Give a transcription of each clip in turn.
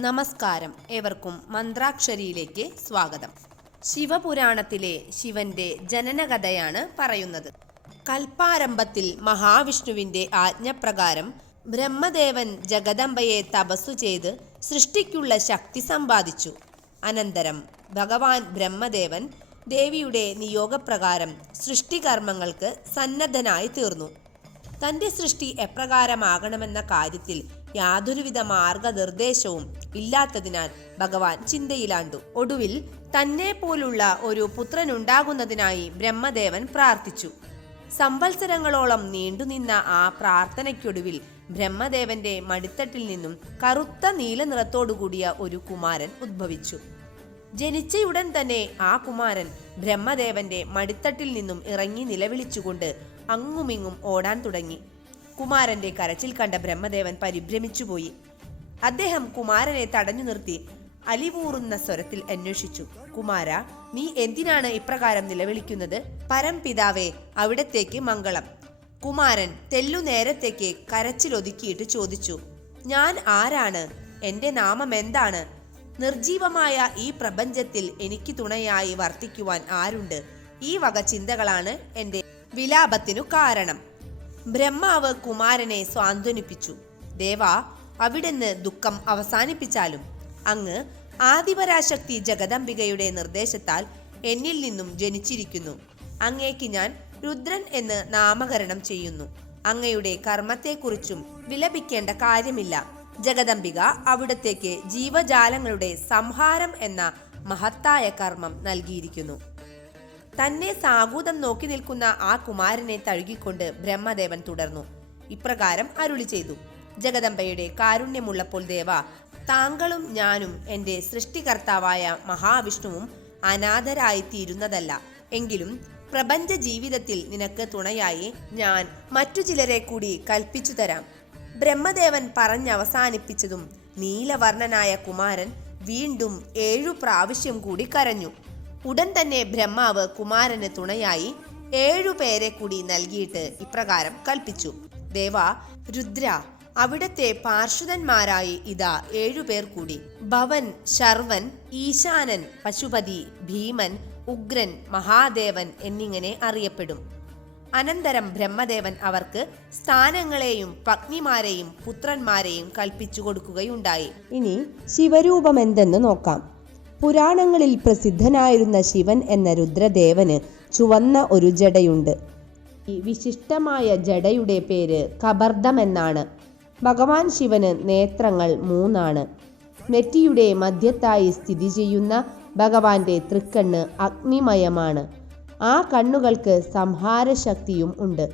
നമസ്കാരം, ഏവർക്കും മന്ത്രാക്ഷരിയിലേക്ക് സ്വാഗതം. ശിവപുരാണത്തിലെ ശിവന്റെ ജനനകഥയാണ് പറയുന്നത്. കൽപ്പാരംഭത്തിൽ മഹാവിഷ്ണുവിന്റെ ആജ്ഞപ്രകാരം ബ്രഹ്മദേവൻ ജഗദംബയെ തപസ്സു ചെയ്ത് സൃഷ്ടിക്കുള്ള ശക്തി സമ്പാദിച്ചു. അനന്തരം ഭഗവാൻ ബ്രഹ്മദേവൻ ദേവിയുടെ നിയോഗപ്രകാരം സൃഷ്ടികർമ്മങ്ങൾക്ക് സന്നദ്ധനായി തീർന്നു. തൻ്റെ സൃഷ്ടി എപ്രകാരമാകണമെന്ന കാര്യത്തിൽ യാതൊരുവിധ മാർഗനിർദ്ദേശവും ഇല്ലാത്തതിനാൽ ഭഗവാൻ ചിന്തയിലാണ്ടു. ഒടുവിൽ തന്നെ പോലുള്ള ഒരു പുത്രനുണ്ടാകുന്നതിനായി ബ്രഹ്മദേവൻ പ്രാർത്ഥിച്ചു. സംവത്സരങ്ങളോളം നീണ്ടുനിന്ന ആ പ്രാർത്ഥനയ്ക്കൊടുവിൽ ബ്രഹ്മദേവന്റെ മടിത്തട്ടിൽ നിന്നും കറുത്ത നീല നിറത്തോടുകൂടിയ ഒരു കുമാരൻ ഉദ്ഭവിച്ചു. ജനിച്ചയുടൻ തന്നെ ആ കുമാരൻ ബ്രഹ്മദേവന്റെ മടിത്തട്ടിൽ നിന്നും ഇറങ്ങി നിലവിളിച്ചുകൊണ്ട് അങ്ങുമിങ്ങും ഓടാൻ തുടങ്ങി. കുമാരന്റെ കരച്ചിൽ കണ്ട ബ്രഹ്മദേവൻ പരിഭ്രമിച്ചുപോയി. അദ്ദേഹം കുമാരനെ തടഞ്ഞു നിർത്തി അലിവൂറുന്ന സ്വരത്തിൽ അന്വേഷിച്ചു, കുമാര, നീ എന്തിനാണ് ഇപ്രകാരം നിലവിളിക്കുന്നത്? പരംപിതാവേ, അവിടത്തേക്ക് മംഗളം. കുമാരൻ തെല്ലു നേരത്തേക്ക് കരച്ചിലൊതുക്കിയിട്ട് ചോദിച്ചു, ഞാൻ ആരാണ്? എൻ്റെ നാമം എന്താണ്? നിർജീവമായ ഈ പ്രപഞ്ചത്തിൽ എനിക്ക് തുണയായി വർത്തിക്കുവാൻ ആരുണ്ട്? ഈ വക ചിന്തകളാണ് എൻ്റെ വിലാപത്തിനു കാരണം. ബ്രഹ്മാവ് കുമാരനെ സ്വാന്തനിപ്പിച്ചു. ദേവാ, അവിടുന്ന് ദുഃഖം അവസാനിപ്പിച്ചാലും. അങ്ങ് ആദിപരാശക്തി ജഗദംബികയുടെ നിർദ്ദേശത്താൽ എന്നിൽ നിന്നും ജനിച്ചിരിക്കുന്നു. അങ്ങേക്ക് ഞാൻ രുദ്രൻ എന്ന് നാമകരണം ചെയ്യുന്നു. അങ്ങയുടെ കർമ്മത്തെക്കുറിച്ചും വിലപിക്കേണ്ട കാര്യമില്ല. ജഗദംബിക അവിടത്തേക്ക് ജീവജാലങ്ങളുടെ സംഹാരം എന്ന മഹത്തായ കർമ്മം നൽകിയിരിക്കുന്നു. തന്നെ സാഗൂതം നോക്കി നിൽക്കുന്ന ആ കുമാരനെ തഴുകിക്കൊണ്ട് ബ്രഹ്മദേവൻ തുടർന്നു. ഇപ്രകാരം അരുളി ചെയ്തു, ജഗദംബയുടെ കാരുണ്യമുള്ളപ്പോൾ ദേവ, താങ്കളും ഞാനും എൻ്റെ സൃഷ്ടികർത്താവായ മഹാവിഷ്ണുവും അനാഥരായിത്തീരുന്നതല്ല. എങ്കിലും പ്രപഞ്ച ജീവിതത്തിൽ നിനക്ക് തുണയായി ഞാൻ മറ്റു ചിലരെ കൂടി കൽപ്പിച്ചു തരാം. ബ്രഹ്മദേവൻ പറഞ്ഞവസാനിപ്പിച്ചതും നീലവർണ്ണനായ കുമാരൻ വീണ്ടും 7 പ്രാവശ്യം കൂടി കരഞ്ഞു. ഉടൻ തന്നെ ബ്രഹ്മാവ് കുമാരന് തുണയായി 7 പേരെ കൂടി നൽകിയിട്ട് ഇപ്രകാരം കൽപ്പിച്ചു, ദേവ, രുദ്ര, അവിടത്തെ പാർശ്വതന്മാരായി ഇതാ 7 പേർ കൂടി. ഭവൻ, ശർവൻ, ഈശാനൻ, പശുപതി, ഭീമൻ, ഉഗ്രൻ, മഹാദേവൻ എന്നിങ്ങനെ അറിയപ്പെടും. അനന്തരം ബ്രഹ്മദേവൻ അവർക്ക് സ്ഥാനങ്ങളെയും പത്നിമാരെയും പുത്രന്മാരെയും കൽപ്പിച്ചു കൊടുക്കുകയുണ്ടായി. ഇനി ശിവരൂപം എന്തെന്ന് നോക്കാം. പുരാണങ്ങളിൽ പ്രസിദ്ധനായിരുന്ന ശിവൻ എന്ന രുദ്രദേവന് ചുവന്ന ഒരു ജടയുണ്ട്. ഈ വിശിഷ്ടമായ ജടയുടെ പേര് കബർദം എന്നാണ്. ഭഗവാൻ ശിവന് നേത്രങ്ങൾ 3 നെറ്റിയുടെ മധ്യത്തായി സ്ഥിതി ചെയ്യുന്ന ഭഗവാന്റെ തൃക്കണ്ണ് അഗ്നിമയമാണ്. ആ കണ്ണുകൾക്ക് സംഹാരശക്തിയും ഉണ്ട്.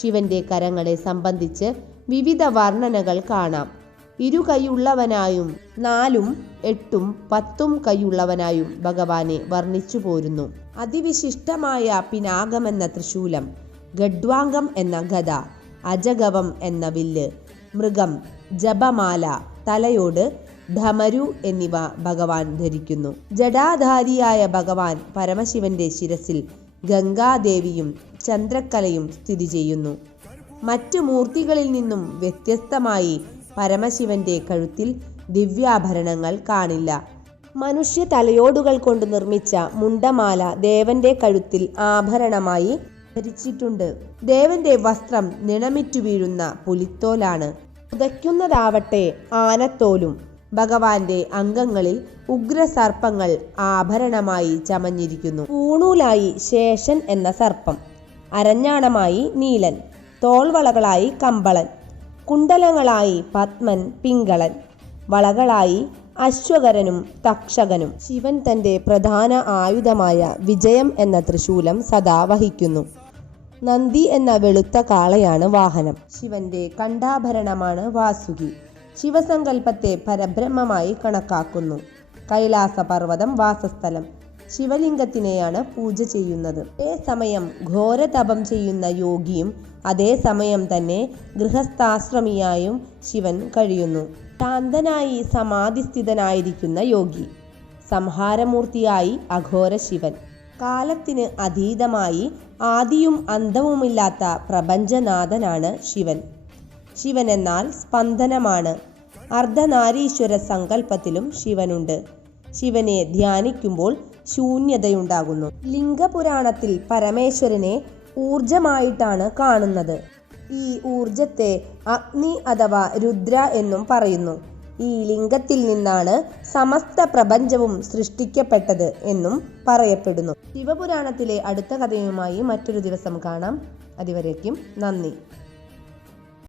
ശിവന്റെ കരങ്ങളെ സംബന്ധിച്ച് വിവിധ വർണ്ണനകൾ കാണാം. 2 കൈയുള്ളവനായും 4, 8, 10 കൈയുള്ളവനായും ഭഗവാനെ വർണ്ണിച്ചു പോരുന്നു. അതിവിശിഷ്ടമായ പിനാകമെന്ന ത്രിശൂലം, ഗഡ്വാംഗം എന്ന ഗദ, അജഗവം എന്ന വില്ല്, മൃഗം, ജപമാല, തലയോട് ധമരു എന്നിവ ഭഗവാൻ ധരിക്കുന്നു. ജടാധാരിയായ ഭഗവാൻ പരമശിവന്റെ ശിരസിൽ ഗംഗാദേവിയും ചന്ദ്രക്കലയും സ്ഥിതി ചെയ്യുന്നു. മറ്റു മൂർത്തികളിൽ നിന്നും വ്യത്യസ്തമായി പരമശിവന്റെ കഴുത്തിൽ ദിവ്യാഭരണങ്ങൾ കാണില്ല. മനുഷ്യ തലയോടുകൾ കൊണ്ട് നിർമ്മിച്ച മുണ്ടമാല ദേവന്റെ കഴുത്തിൽ ആഭരണമായി ധരിച്ചിട്ടുണ്ട്. ദേവന്റെ വസ്ത്രം നിണമിറ്റു വീഴുന്ന പുലിത്തോലാണ്. ഉദയ്ക്കുന്നതാവട്ടെ ആനത്തോലും. ഭഗവാന്റെ അംഗങ്ങളിൽ ഉഗ്രസർപ്പങ്ങൾ ആഭരണമായി ചമഞ്ഞിരിക്കുന്നു. പൂണൂലായി ശേഷൻ എന്ന സർപ്പം, അരഞ്ഞാണമായി നീലൻ, തോൾവളകളായി കമ്പളൻ, കുണ്ടലങ്ങളായി പത്മൻ, പിങ്കളൻ, വളകളായി അശ്വകരനും തക്ഷകനും. ശിവൻ തൻ്റെ പ്രധാന ആയുധമായ വിജയം എന്ന ത്രിശൂലം സദാ വഹിക്കുന്നു. നന്ദി എന്ന വെളുത്ത കാളയാണ് വാഹനം. ശിവന്റെ കണ്ഠാഭരണമാണ് വാസുകി. ശിവസങ്കല്പത്തെ പരബ്രഹ്മമായി കണക്കാക്കുന്നു. കൈലാസപർവ്വതം വാസസ്ഥലം. ശിവലിംഗത്തിനെയാണ് പൂജ ചെയ്യുന്നത്. അതേസമയം ഘോരതപം ചെയ്യുന്ന യോഗിയും അതേസമയം തന്നെ ഗൃഹസ്ഥാശ്രമിയായും ശിവൻ കഴിയുന്നു. ശാന്തനായി സമാധിസ്ഥിതനായിരിക്കുന്ന യോഗി. സംഹാരമൂർത്തിയായി അഘോര ശിവൻ. കാലത്തിന് അതീതമായി ആദിയും അന്തവുമില്ലാത്ത പ്രപഞ്ചനാഥനാണ് ശിവൻ. ശിവൻ എന്നാൽ സ്പന്ദനമാണ്. അർദ്ധനാരീശ്വര സങ്കല്പത്തിലും ശിവനുണ്ട്. ശിവനെ ധ്യാനിക്കുമ്പോൾ ശൂന്യതയുണ്ടാകുന്നു. ലിംഗപുരാണത്തിൽ പരമേശ്വരനെ ഊർജമായിട്ടാണ് കാണുന്നത്. ഈ ഊർജത്തെ അഗ്നി അഥവാ രുദ്ര എന്നും പറയുന്നു. ഈ ലിംഗത്തിൽ നിന്നാണ് സമസ്ത പ്രപഞ്ചവും സൃഷ്ടിക്കപ്പെട്ടത് എന്നും പറയപ്പെടുന്നു. ശിവപുരാണത്തിലെ അടുത്ത കഥയുമായി മറ്റൊരു ദിവസം കാണാം. അതുവരേക്കും നന്ദി.